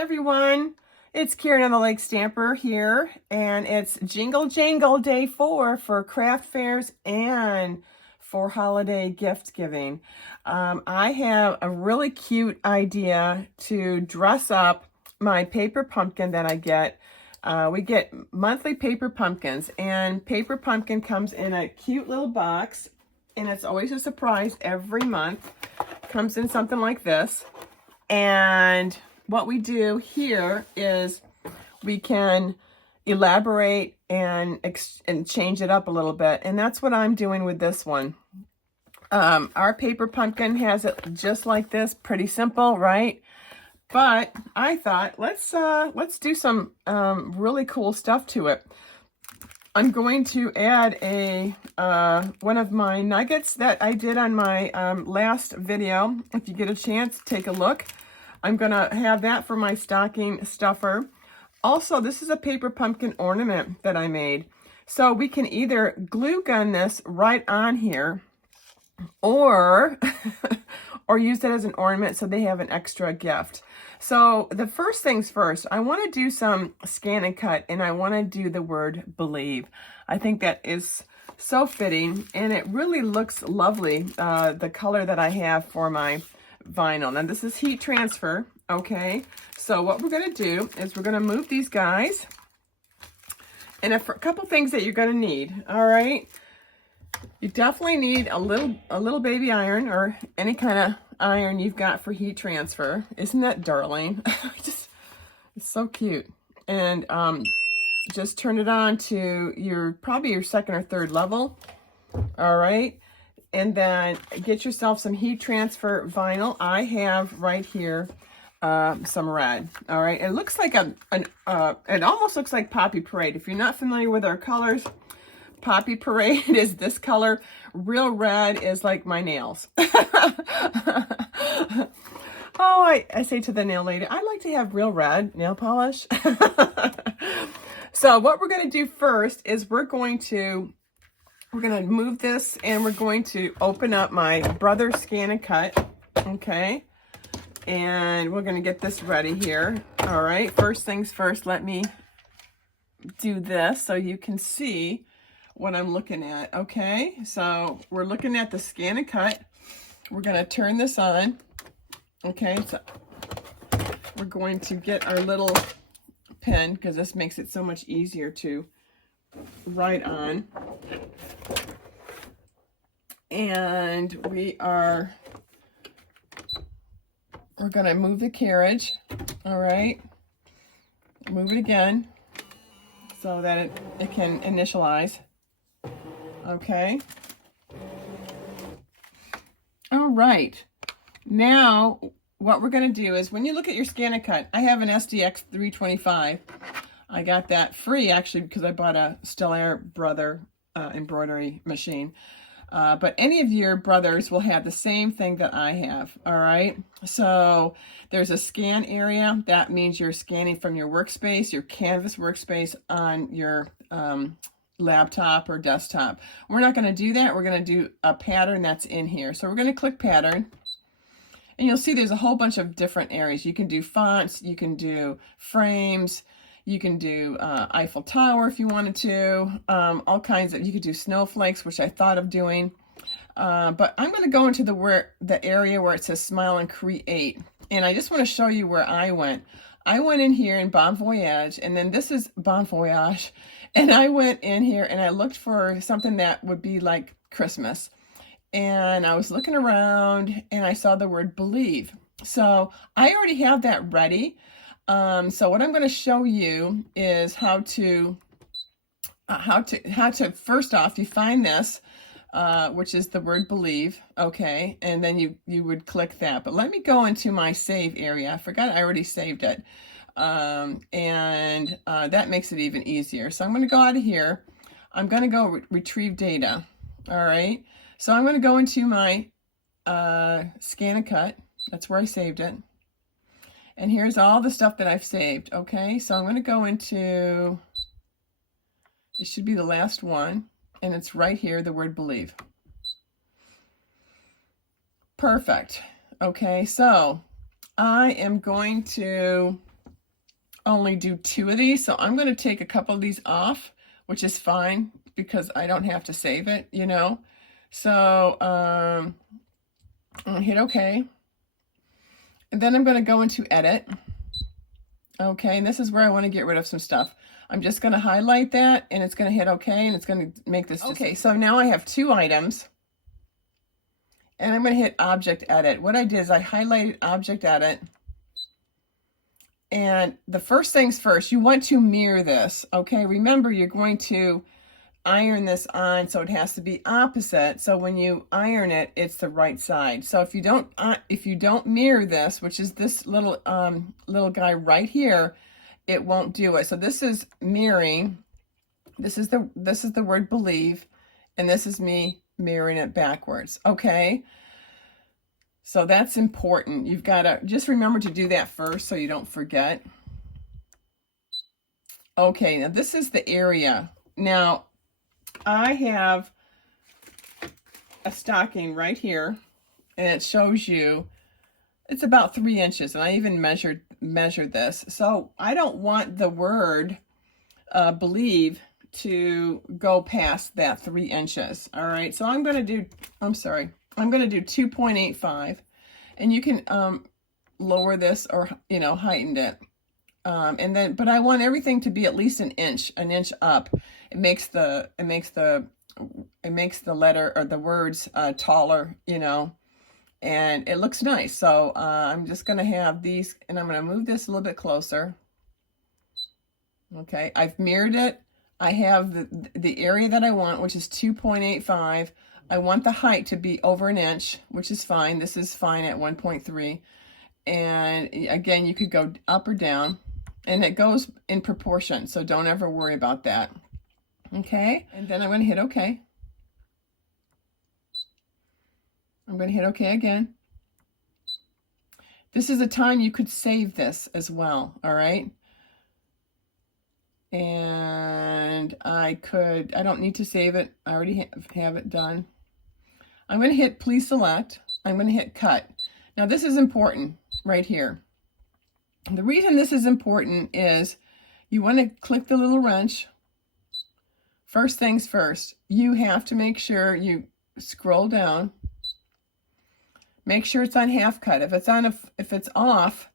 everyone, it's Karen on the Lake Stamper here, and it's Jingle Jangle Day 4 for craft fairs and for holiday gift giving. I have a really cute idea to dress up my paper pumpkin that I get. We get monthly paper pumpkins, and paper pumpkin comes in a cute little box, and it's always a surprise every month. Comes in something like this, and what we do here is we can elaborate and change it up a little bit, and that's what I'm doing with this one. Our paper pumpkin has it just like this, pretty simple, right? But I thought let's do some really cool stuff to it. I'm going to add a one of my nuggets that I did on my last video. If you get a chance, take a look. I'm going to have that for my stocking stuffer. Also, this is a paper pumpkin ornament that I made. So we can either glue gun this right on here or, or use it as an ornament so they have an extra gift. So the first things first, I want to do some scan and cut, and I want to do the word believe. I think that is so fitting, and it really looks lovely, the color that I have for my vinyl. Now this is heat transfer, okay? So what we're going to do is we're going to move these guys, and a couple things that you're going to need, all right? You definitely need a little baby iron, or any kind of iron you've got for heat transfer. Isn't that darling? It's so cute. And just turn it on to probably your second or third level, all right? And then get yourself some heat transfer vinyl. I have right here some red. All right, it looks like it almost looks like Poppy Parade. If you're not familiar with our colors, Poppy Parade is this color. Real red is like my nails. Oh, I say to the nail lady, I like to have real red nail polish. So what we're going to do first is we're going to move this, and we're going to open up my Brother Scan and Cut, okay? And we're going to get this ready here. All right, first things first, let me do this so you can see what I'm looking at, okay? So we're looking at the Scan and Cut. We're going to turn this on, okay? So we're going to get our little pen, because this makes it so much easier to write on. And we're going to move the carriage, all right? Move it again so that it can initialize. Okay. All right. Now, what we're going to do is, when you look at your Scan and Cut, I have an SDX 325. I got that free, actually, because I bought a Stellar Brother embroidery machine. But any of your brothers will have the same thing that I have, all right? So there's a scan area. That means you're scanning from your workspace, your Canvas workspace, on your laptop or desktop. We're not going to do that. We're going to do a pattern that's in here. So we're going to click Pattern, and you'll see there's a whole bunch of different areas. You can do fonts, you can do frames, you can do Eiffel Tower if you wanted to, all kinds of, you could do snowflakes, which I thought of doing. But I'm going to go into the area where it says Smile and Create. And I just want to show you where I went. I went in here in Bon Voyage, and then this is Bon Voyage. And I went in here and I looked for something that would be like Christmas. And I was looking around and I saw the word believe. So I already have that ready. So what I'm going to show you is how to first off, you find this, which is the word believe, okay, and then you would click that. But let me go into my save area. I forgot I already saved it, and that makes it even easier. So I'm going to go out of here. I'm going to go retrieve data. All right, so I'm going to go into my Scan and Cut. That's where I saved it. And here's all the stuff that I've saved, okay? So I'm going to go into, it should be the last one, and it's right here, the word believe. Perfect. Okay, so I am going to only do 2 of these, so I'm going to take a couple of these off, which is fine because I don't have to save it, you know. So I'm going to hit OK. And then I'm going to go into Edit. Okay, and this is where I want to get rid of some stuff. I'm just going to highlight that, and it's going to hit OK, and it's going to make this. Okay, so now I have 2 items, and I'm going to hit Object Edit. What I did is I highlighted Object Edit, and the first things first, you want to mirror this. Okay, remember you're going to iron this on, so it has to be opposite. So when you iron it, it's the right side. So if you don't mirror this, which is this little guy right here, it won't do it. So this is mirroring. This is the word believe, and this is me mirroring it backwards. Okay, so that's important. You've got to just remember to do that first so you don't forget. Okay, now this is the area. Now I have a stocking right here, and it shows you it's about 3 inches, and I even measured this. So I don't want the word believe to go past that 3 inches. All right, so I'm going to do 2.85, and you can lower this or, you know, heighten it. And then, but I want everything to be at least an inch up. It makes the letter or the words taller, you know, and it looks nice. So I'm just going to have these, and I'm going to move this a little bit closer. Okay, I've mirrored it. I have the area that I want, which is 2.85. I want the height to be over an inch, which is fine. This is fine at 1.3. And again, you could go up or down, and it goes in proportion, so don't ever worry about that. Okay, and then I'm going to hit OK. I'm going to hit OK again. This is a time you could save this as well, all right? And I don't need to save it. I already have it done. I'm going to hit Please Select. I'm going to hit Cut. Now this is important right here. The reason this is important is you want to click the little wrench. First things first, you have to make sure you scroll down. Make sure it's on half cut. If it's off,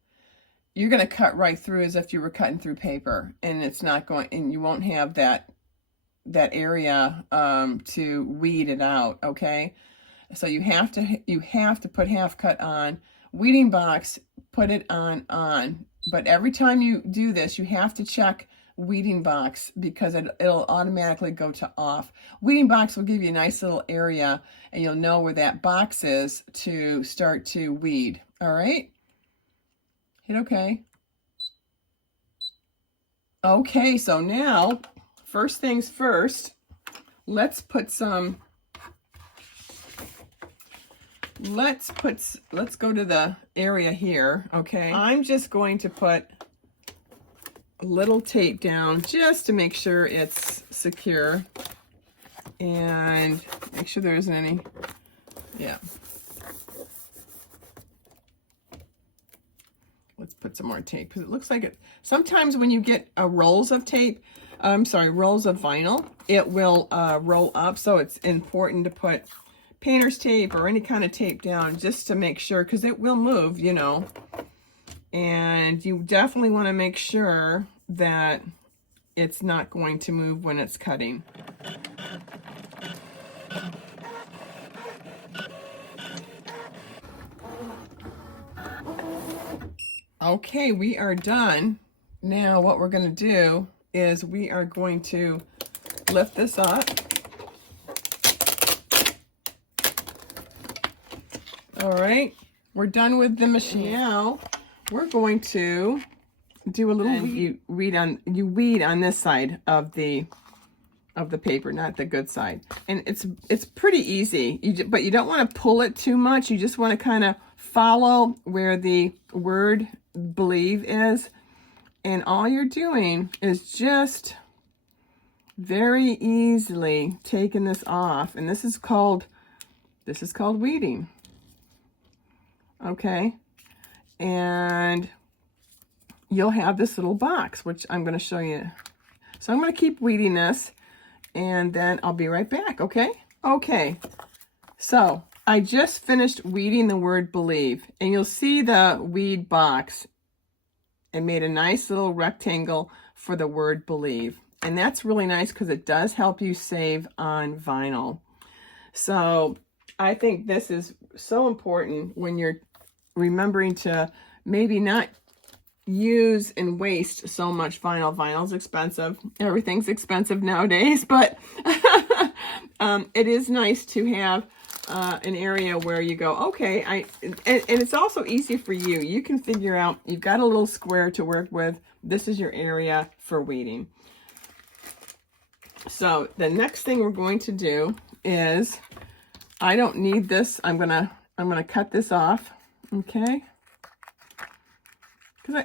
you're going to cut right through as if you were cutting through paper, and it's not going, and you won't have that area to weed it out. Okay, so you have to put half cut on. Weeding box, put it on. But every time you do this, you have to check weeding box because it'll automatically go to off. Weeding box will give you a nice little area, and you'll know where that box is to start to weed. All right, hit OK. Okay, so now first things first, let's go to the area here. Okay, I'm just going to put a little tape down just to make sure it's secure and make sure there isn't any. Yeah, let's put some more tape because it looks like it. Sometimes when you get rolls of tape, rolls of vinyl, it will roll up. So it's important to put painter's tape or any kind of tape down just to make sure, because it will move, you know. And you definitely want to make sure that it's not going to move when it's cutting. Okay, we are done. Now what we're going to do is we are going to lift this up. All right, we're done with the machine. Now we're going to do a little you weed on this side of the paper, not the good side. And it's pretty easy. But you don't want to pull it too much. You just want to kind of follow where the word believe is. And all you're doing is just very easily taking this off. And this is called weeding. Okay, and you'll have this little box, which I'm going to show you. So I'm going to keep weeding this, and then I'll be right back, okay? Okay, so I just finished weeding the word believe, and you'll see the weed box. It made a nice little rectangle for the word believe. And that's really nice because it does help you save on vinyl. So I think this is so important when you're remembering to maybe not use and waste so much vinyl. Vinyl's expensive. Everything's expensive nowadays, but it is nice to have an area where you go, okay, and it's also easy for you. You can figure out, you've got a little square to work with. This is your area for weeding. So the next thing we're going to do is, I don't need this. I'm gonna cut this off, okay? Because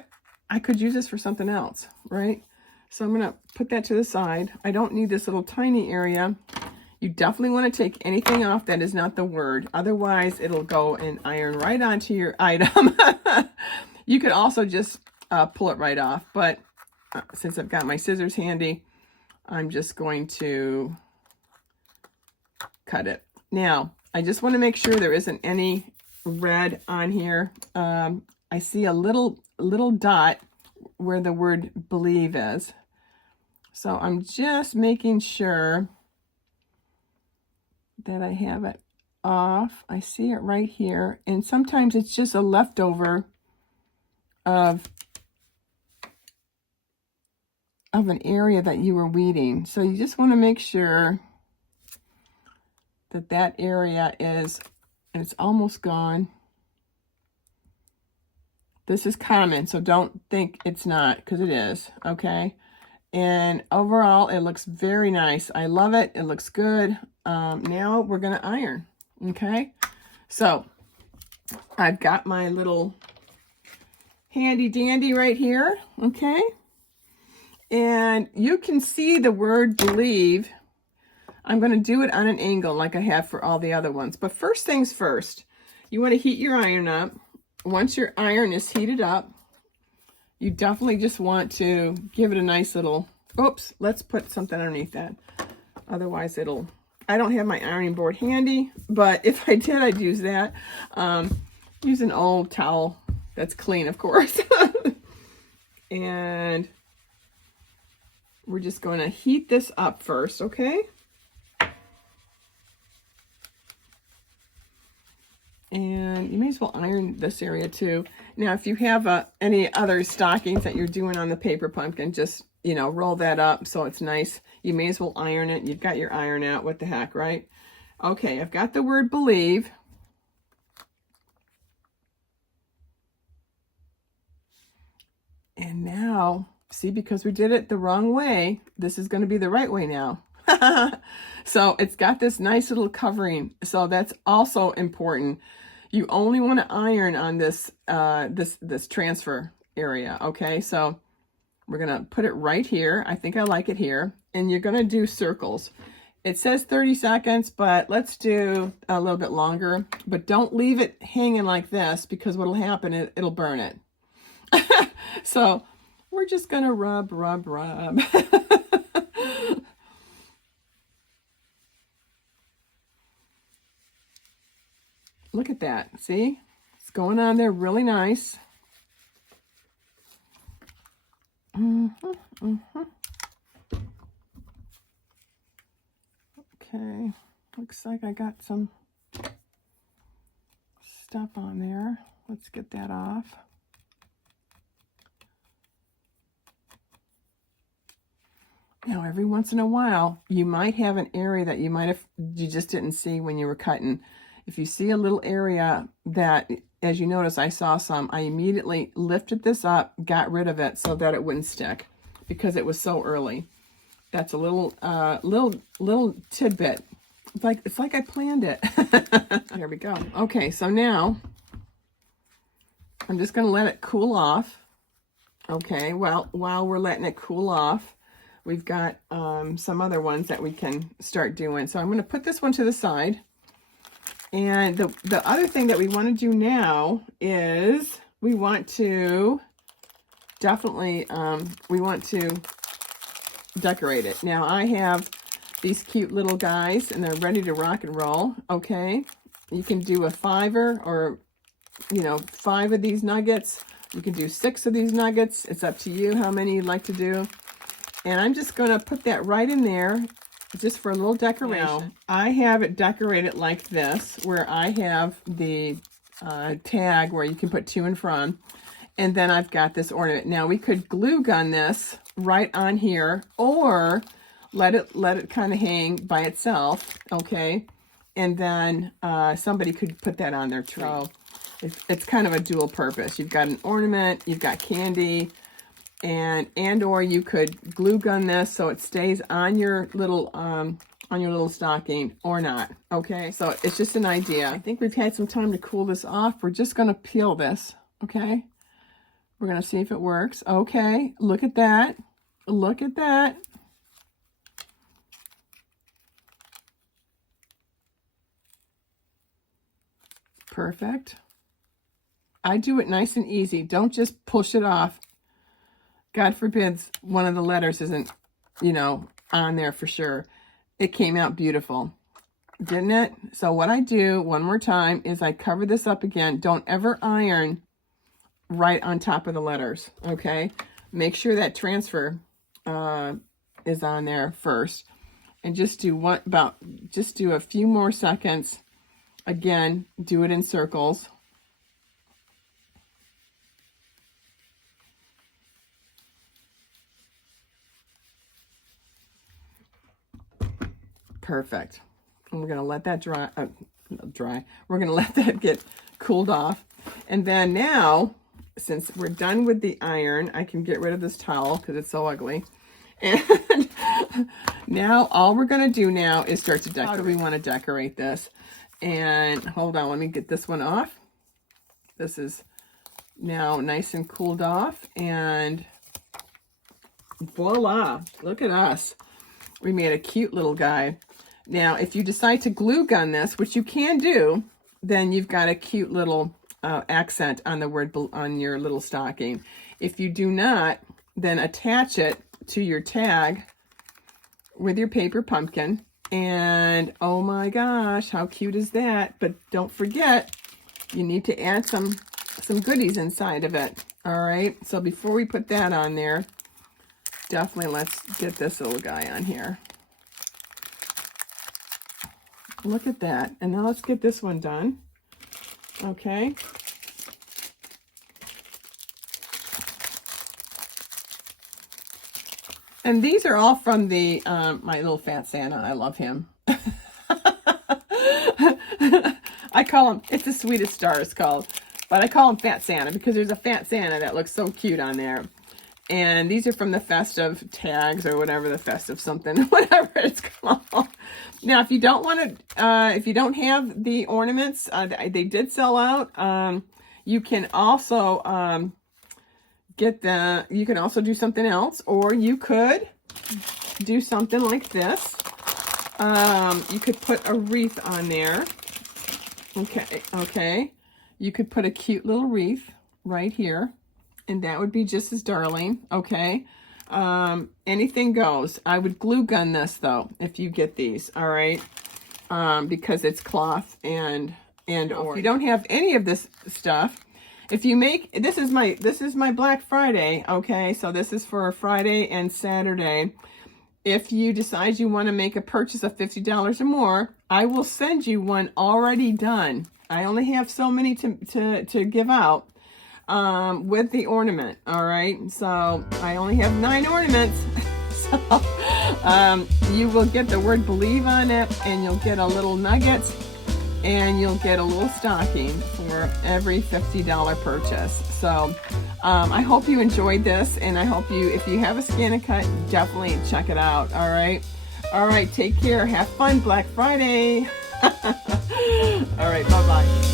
I could use this for something else, right? So I'm gonna put that to the side. I don't need this little tiny area. You definitely want to take anything off that is not the word. Otherwise, it'll go and iron right onto your item. You could also just pull it right off. But since I've got my scissors handy, I'm just going to cut it. Now, I just want to make sure there isn't any red on here. I see a little dot where the word believe is. So I'm just making sure that I have it off. I see it right here. And sometimes it's just a leftover of an area that you were weeding. So you just want to make sure that that area it's almost gone. This is common, so don't think it's not, because it is, okay? And overall, it looks very nice. I love it. It looks good. Now we're going to iron, okay? So I've got my little handy dandy right here, okay? And you can see the word believe. I'm going to do it on an angle like I have for all the other ones. But first things first, you want to heat your iron up. Once your iron is heated up, you definitely just want to give it a nice little, oops, let's put something underneath that. Otherwise I don't have my ironing board handy, but if I did, I'd use that. Use an old towel that's clean, of course. And we're just going to heat this up first, okay? And you may as well iron this area too. Now, if you have any other stockings that you're doing on the paper pumpkin, just, you know, roll that up so it's nice. You may as well iron it. You've got your iron out. What the heck, right? Okay, I've got the word believe. And now, see, because we did it the wrong way, this is going to be the right way now. So it's got this nice little covering. So that's also important. You only want to iron on this this transfer area, okay? So we're going to put it right here. I think I like it here. And you're going to do circles. It says 30 seconds, but let's do a little bit longer. But don't leave it hanging like this, because what'll happen is it'll burn it. So we're just going to rub. Look at that. See? It's going on there really nice. Okay. Looks like I got some stuff on there. Let's get that off. Now, every once in a while, you might have an area that you just didn't see when you were cutting. If you see a little area that, as you notice, I saw some, I immediately lifted this up, got rid of it so that it wouldn't stick, because it was so early. That's a little tidbit. It's like I planned it. There we go. Okay, so now I'm just going to let it cool off. Okay, well, while we're letting it cool off, we've got some other ones that we can start doing. So I'm going to put this one to the side. And the other thing that we want to do now is we want to definitely, we want to decorate it. Now I have these cute little guys and they're ready to rock and roll. Okay, you can do a 5-er or, you know, 5 of these nuggets. You can do 6 of these nuggets. It's up to you how many you'd like to do. And I'm just going to put that right in there just for a little decoration. Now, I have it decorated like this, where I have the tag where you can put to and from. And then I've got this ornament. Now we could glue gun this right on here, or let it kind of hang by itself, okay? And then somebody could put that on their tree. So it's kind of a dual purpose. You've got an ornament, you've got candy, and or you could glue gun this so it stays on your little stocking or not. Okay, so it's just an idea. I think we've had some time to cool this off. We're just gonna peel this, okay? We're gonna see if it works. Okay, look at that. Look at that. Perfect. I do it nice and easy. Don't just push it off. God forbids one of the letters isn't, you know, on there for sure. It came out beautiful, didn't it? So what I do one more time is I cover this up again. Don't ever iron right on top of the letters, okay? Make sure that transfer is on there first. And just do just do a few more seconds. Again, do it in circles. Perfect. And we're going to let that dry. We're going to let that get cooled off. And then now, since we're done with the iron, I can get rid of this towel because it's so ugly. And now all we're going to do now is start to decorate. How do we want to decorate this? And hold on, let me get this one off. This is now nice and cooled off. And voila, look at us. We made a cute little guy. Now, if you decide to glue gun this, which you can do, then you've got a cute little accent on the word on your little stocking. If you do not, then attach it to your tag with your paper pumpkin. And oh my gosh, how cute is that? But don't forget, you need to add some goodies inside of it. All right, so before we put that on there, definitely let's get this little guy on here. Look at that. And now let's get this one done. Okay. And these are all from the my little fat Santa. I love him. I call him, it's the sweetest star it's called, but I call him Fat Santa because there's a Fat Santa that looks so cute on there. And these are from the festive tags or whatever, the festive something, whatever it's called. Now, if you don't want to, if you don't have the ornaments, they did sell out. You can also you can also do something else, or you could do something like this. You could put a wreath on there. Okay. You could put a cute little wreath right here. And that would be just as darling, okay? Anything goes. I would glue gun this, though, if you get these, all right? Because it's cloth and or. If you don't have any of this stuff, if you make, this is my Black Friday, okay? So this is for Friday and Saturday. If you decide you want to make a purchase of $50 or more, I will send you one already done. I only have so many to give out. With the ornament, all right? So I only have 9 ornaments. So you will get the word believe on it, and you'll get a little nugget, and you'll get a little stocking for every $50 purchase. So I hope you enjoyed this, and I hope you, if you have a Scan and Cut, definitely check it out, all right? All right, take care. Have fun. Black Friday. All right, bye-bye.